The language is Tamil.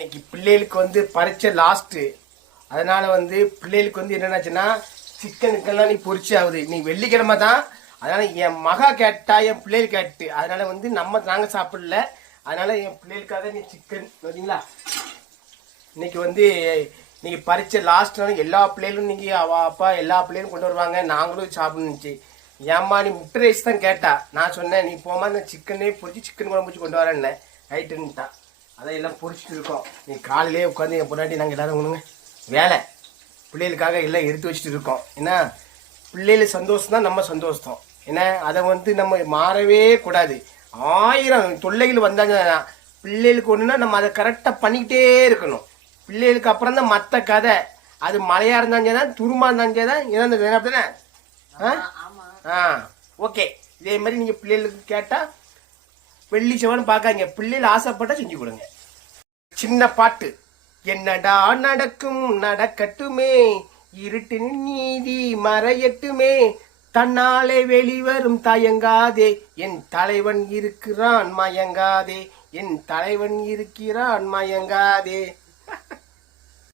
இன்னைக்கு பிள்ளைகளுக்கு வந்து பரீட்சை லாஸ்ட்டு. அதனால வந்து பிள்ளைகளுக்கு வந்து என்னென்னாச்சுன்னா சிக்கனுக்கெல்லாம் நீ பொரிச்சு ஆகுது. நீ வெள்ளிக்கிழமை தான். அதனால என் மகா கேட்டா, என் பிள்ளைகள் கேட்டு, அதனால வந்து நாங்கள் சாப்பிடல. அதனால என் பிள்ளைகளுக்காக நீ சிக்கன் பார்த்தீங்களா. இன்னைக்கு வந்து இன்னைக்கு பரீட்சை லாஸ்ட்னால எல்லா பிள்ளைகளும் இன்னைக்கு அவ அப்பா எல்லா பிள்ளைகளும் கொண்டு வருவாங்க. நாங்களும் சாப்பிடணுச்சு. ஏம்மா நீ முட்டை ரைஸ் தான் கேட்டா. நான் சொன்னேன் நீ போமா இந்த சிக்கனே பொரிச்சு சிக்கன் குழம்பு வச்சு கொண்டு வரேன்னே. ரைட்டுன்னுட்டா. அதை எல்லாம் பொரிச்சிட்டு இருக்கோம். நீ காலையிலே உட்காந்து என் பொண்டாட்டி நாங்கள் எல்லாரும் ஒண்ணுங்க வேலை பிள்ளைகளுக்காக எல்லாம் எடுத்து வச்சுட்டு இருக்கோம். ஏன்னா பிள்ளைகள் சந்தோஷம் தான் நம்ம சந்தோஷம். ஏன்னா அதை வந்து நம்ம மாறவே கூடாது. 1000 தொல்லைகள் வந்தாங்க. பிள்ளைகளுக்கு ஒன்றுனா நம்ம அதை கரெக்டாக பண்ணிக்கிட்டே இருக்கணும். பிள்ளைகளுக்கு அப்புறம் தான் மற்ற கதை. அது மழையா இருந்தாங்க தான், துருமா இருந்தாங்க தான், என்ன அப்படின்னா ஓகே. இதே மாதிரி நீங்கள் பிள்ளைகளுக்கு கேட்டால் வெள்ளி செவ்வாய்னு பார்க்காங்க. பிள்ளைகள் ஆசைப்பட்டா செஞ்சு கொடுங்க. சின்ன பாட்டு. என்னடா நடக்கும் நடக்கட்டுமே, இருட்டின் நீதி மறையட்டுமே, தன்னாலே வெளிவரும் தயங்காதே, என் தலைவன் இருக்கிறான் மயங்காதே, என் தலைவன் இருக்கிறான் மயங்காதே.